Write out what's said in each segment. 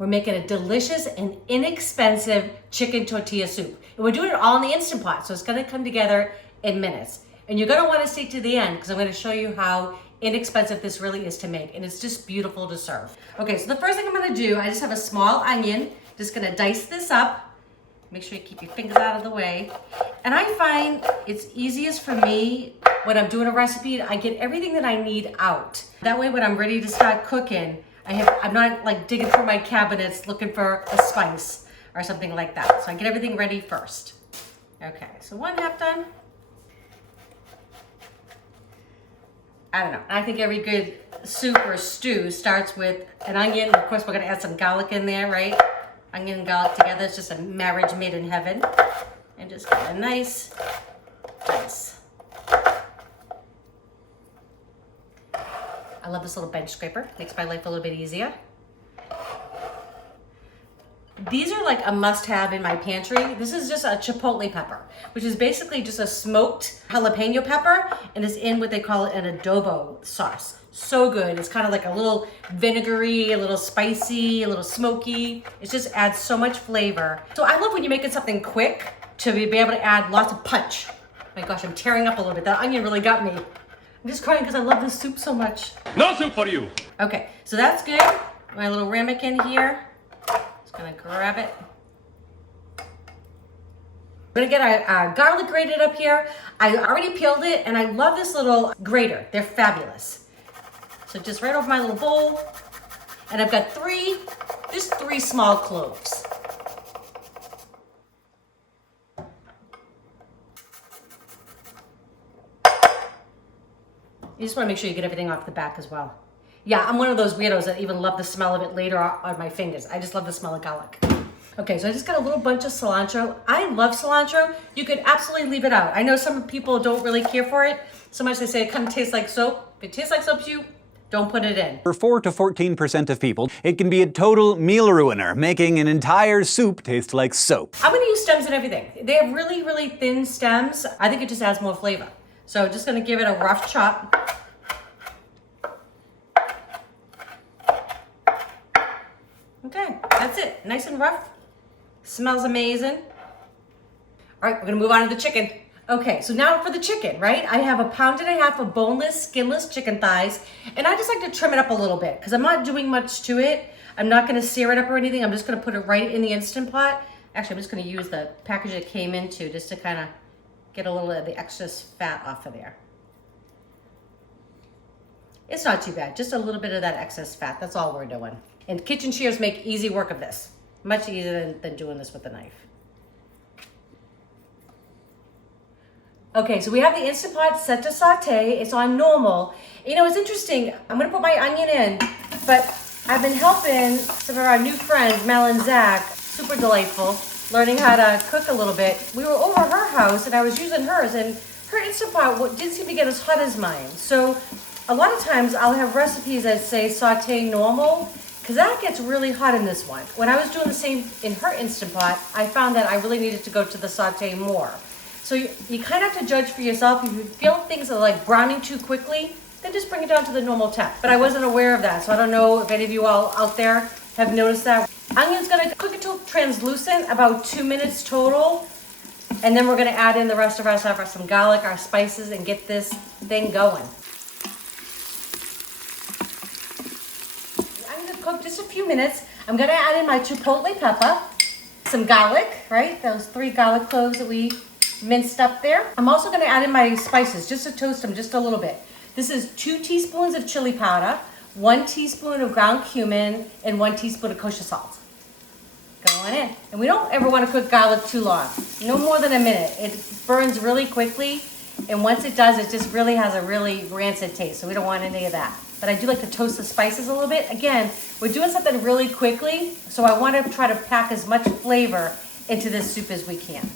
We're making a delicious and inexpensive chicken tortilla soup. And we're doing it all in the Instant Pot, so it's gonna come together in minutes. And you're gonna wanna stay to the end because I'm gonna show you how inexpensive this really is to make, and it's just beautiful to serve. Okay, so the first thing I'm gonna do, I just have a small onion, just gonna dice this up. Make sure you keep your fingers out of the way. And I find it's easiest for me when I'm doing a recipe, I get everything that I need out. That way when I'm ready to start cooking, I'm not like digging through my cabinets looking for a spice or something like that. So I get everything ready first. Okay, so 1/2 done. I don't know. I think every good soup or stew starts with an onion. Of course, we're gonna add some garlic in there, right? Onion and garlic together, it's just a marriage made in heaven. And just get a nice dice. I love this little bench scraper. Makes my life a little bit easier. These are like a must-have in my pantry. This is just a chipotle pepper, which is basically just a smoked jalapeno pepper, and it's in what they call an adobo sauce. So good. It's kind of like a little vinegary, a little spicy, a little smoky. It just adds so much flavor. So I love when you're making something quick to be able to add lots of punch. My gosh, I'm tearing up a little bit. That onion really got me. I'm just crying because I love this soup so much. No soup for you. Okay, so that's good. My little ramekin here. Just gonna grab it. We're gonna get our garlic grated up here. I already peeled it, and I love this little grater. They're fabulous. So just right over my little bowl. And I've got just three small cloves. You just wanna make sure you get everything off the back as well. Yeah, I'm one of those weirdos that even love the smell of it later on my fingers. I just love the smell of garlic. Okay, so I just got a little bunch of cilantro. I love cilantro. You could absolutely leave it out. I know some people don't really care for it so much they say it kind of tastes like soap. If it tastes like soap to you, don't put it in. For 4 to 14% of people, it can be a total meal ruiner, making an entire soup taste like soap. I'm gonna use stems and everything. They have really, really thin stems. I think it just adds more flavor. So just gonna give it a rough chop. Okay, that's it. Nice and rough. Smells amazing. All right, we're gonna move on to the chicken. Okay, so now for the chicken, right? I have 1.5 pounds of boneless, skinless chicken thighs, and I just like to trim it up a little bit because I'm not doing much to it. I'm not gonna sear it up or anything. I'm just gonna put it right in the Instant Pot. Actually, I'm just gonna use the package it came into just to kind of get a little of the excess fat off of there. It's not too bad, just a little bit of that excess fat. That's all we're doing. And kitchen shears make easy work of this. Much easier than doing this with a knife. Okay, so we have the Instant Pot set to saute. It's on normal. You know, it's interesting. I'm gonna put my onion in, but I've been helping some of our new friends, Mel and Zach, super delightful, learning how to cook a little bit. We were over her house and I was using hers, and her Instant Pot didn't seem to get as hot as mine. So a lot of times I'll have recipes that say saute normal, because that gets really hot in this one. When I was doing the same in her Instant Pot, I found that I really needed to go to the saute more. So you kind of have to judge for yourself. If you feel things are like browning too quickly, then just bring it down to the normal temp. But I wasn't aware of that, so I don't know if any of you all out there have noticed that. Onion's gonna cook it till translucent, about 2 minutes total. And then we're gonna add in the rest of our stuff, some garlic, our spices, and get this thing going. I'm gonna cook just a few minutes. I'm gonna add in my chipotle pepper, some garlic, right? Those 3 garlic cloves that we minced up there. I'm also gonna add in my spices just to toast them just a little bit. This is 2 teaspoons of chili powder, 1 teaspoon of ground cumin, and 1 teaspoon of kosher salt. Going in. And we don't ever wanna cook garlic too long. No more than a minute. It burns really quickly, and once it does, it just really has a really rancid taste, so we don't want any of that. But I do like to toast the spices a little bit. Again, we're doing something really quickly, so I wanna try to pack as much flavor into this soup as we can.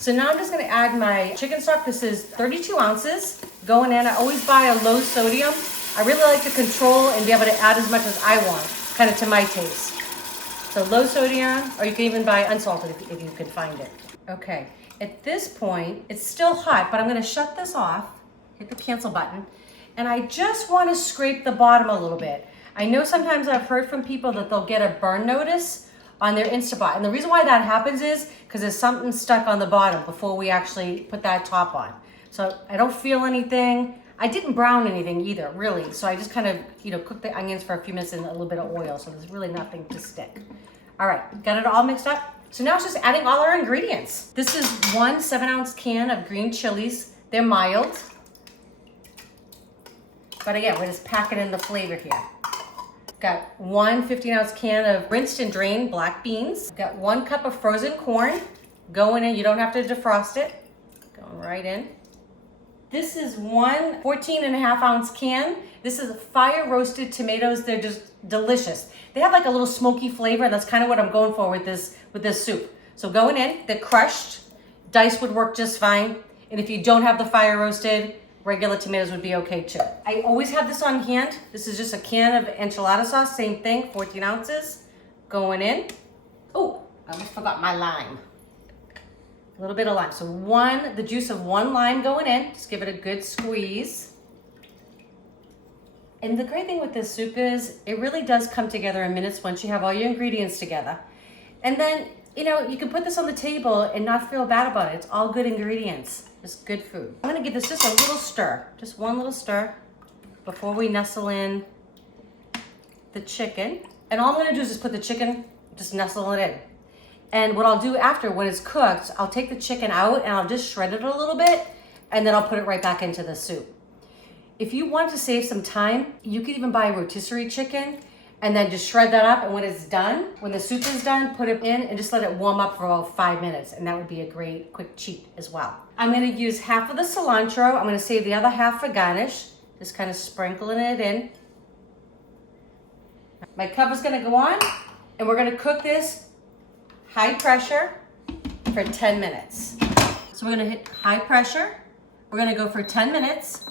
So now I'm just gonna add my chicken stock. This is 32 ounces going in. I always buy a low sodium. I really like to control and be able to add as much as I want, kind of to my taste. So low sodium, or you can even buy unsalted if you can find it. Okay, at this point, it's still hot, but I'm gonna shut this off, hit the cancel button, and I just wanna scrape the bottom a little bit. I know sometimes I've heard from people that they'll get a burn notice on their Instapot. And the reason why that happens is because there's something stuck on the bottom before we actually put that top on. So I don't feel anything. I didn't brown anything either, really. So I just kind of, cooked the onions for a few minutes in a little bit of oil. So there's really nothing to stick. All right, got it all mixed up. So now it's just adding all our ingredients. This is 1 7-ounce can of green chilies. They're mild. But again, we're just packing in the flavor here. Got 1 15-ounce can of rinsed and drained black beans. Got 1 cup of frozen corn going in. You don't have to defrost it. Going right in. This is 1 14.5-ounce can. This is fire roasted tomatoes. They're just delicious. They have like a little smoky flavor, and that's kind of what I'm going for with this soup. So going in, they're crushed. Diced would work just fine. And if you don't have the fire roasted, regular tomatoes would be okay too. I always have this on hand. This is just a can of enchilada sauce, same thing, 14 ounces. Going in. Oh, I almost forgot my lime. A little bit of lime. So the juice of 1 lime going in. Just give it a good squeeze. And the great thing with this soup is it really does come together in minutes once you have all your ingredients together. And then, you can put this on the table and not feel bad about it. It's all good ingredients. It's good food. I'm gonna give this just a little stir. Just 1 little stir before we nestle in the chicken. And all I'm gonna do is just put the chicken, just nestle it in. And what I'll do after, when it's cooked, I'll take the chicken out and I'll just shred it a little bit, and then I'll put it right back into the soup. If you want to save some time, you could even buy a rotisserie chicken and then just shred that up. And when it's done, when the soup is done, put it in and just let it warm up for about 5 minutes. And that would be a great quick cheat as well. I'm gonna use half of the cilantro. I'm gonna save the other half for garnish. Just kind of sprinkling it in. My cover's gonna go on, and we're gonna cook this high pressure for 10 minutes. So we're gonna hit high pressure. We're gonna go for 10 minutes.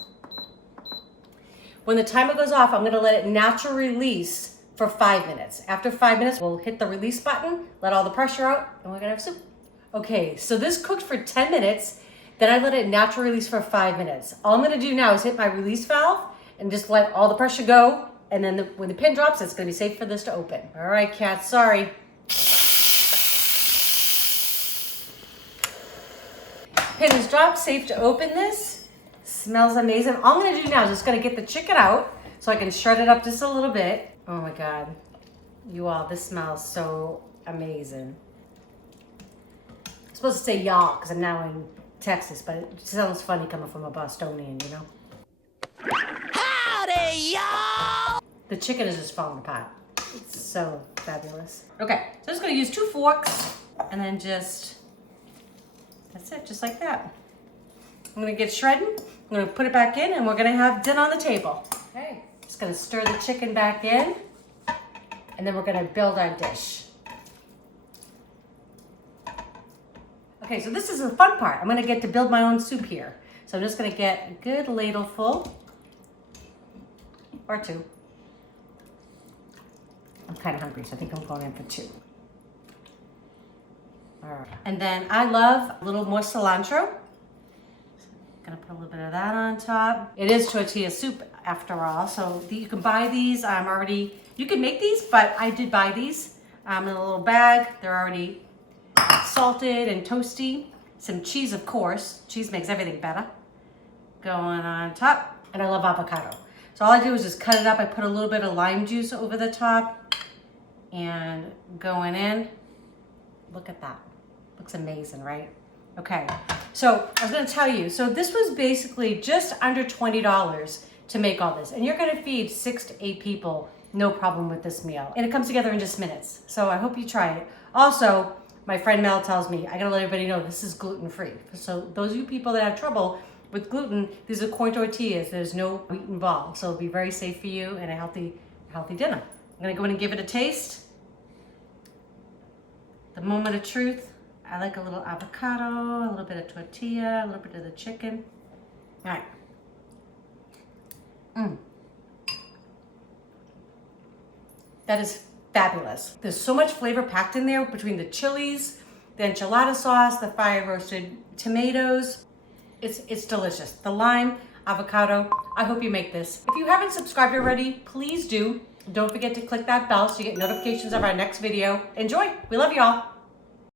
When the timer goes off, I'm gonna let it naturally release for 5 minutes. After 5 minutes, we'll hit the release button, let all the pressure out, and we're gonna have soup. Okay, so this cooked for 10 minutes, then I let it naturally release for 5 minutes. All I'm gonna do now is hit my release valve and just let all the pressure go, and then when the pin drops, it's gonna be safe for this to open. All right, Kat, sorry. Pin is dropped, safe to open this. Smells amazing. All I'm gonna do now is just gonna get the chicken out so I can shred it up just a little bit. Oh my God, you all, this smells so amazing. I'm supposed to say y'all because I'm now in Texas, but it sounds funny coming from a Bostonian, Howdy, y'all! The chicken is just falling apart. It's so fabulous. Okay, so I'm just gonna use 2 forks and then that's it, just like that. I'm gonna get shredding, I'm gonna put it back in, and we're gonna have dinner on the table. Okay, just gonna stir the chicken back in, and then we're gonna build our dish. Okay, so this is the fun part. I'm gonna get to build my own soup here. So I'm just gonna get a good ladle full, or 2. I'm kind of hungry, so I think I'm going in for 2. All right. And then I love a little more cilantro. Gonna put a little bit of that on top. It is tortilla soup after all, so you can buy these. You can make these, but I did buy these in a little bag. They're already salted and toasty. Some cheese, of course. Cheese makes everything better. Going on top. And I love avocado. So all I do is just cut it up. I put a little bit of lime juice over the top and going in. Look at that. Looks amazing, right? Okay, so I was gonna tell you, so this was basically just under $20 to make all this. And you're gonna feed 6 to 8 people, no problem with this meal. And it comes together in just minutes. So I hope you try it. Also, my friend Mel tells me, I gotta let everybody know this is gluten-free. So those of you people that have trouble with gluten, these are corn tortillas. There's no wheat involved. So it'll be very safe for you and a healthy dinner. I'm gonna go in and give it a taste. The moment of truth. I like a little avocado, a little bit of tortilla, a little bit of the chicken. All right. That is fabulous. There's so much flavor packed in there between the chilies, the enchilada sauce, the fire roasted tomatoes. It's delicious. The lime, avocado. I hope you make this. If you haven't subscribed already, please do. Don't forget to click that bell so you get notifications of our next video. Enjoy. We love you all.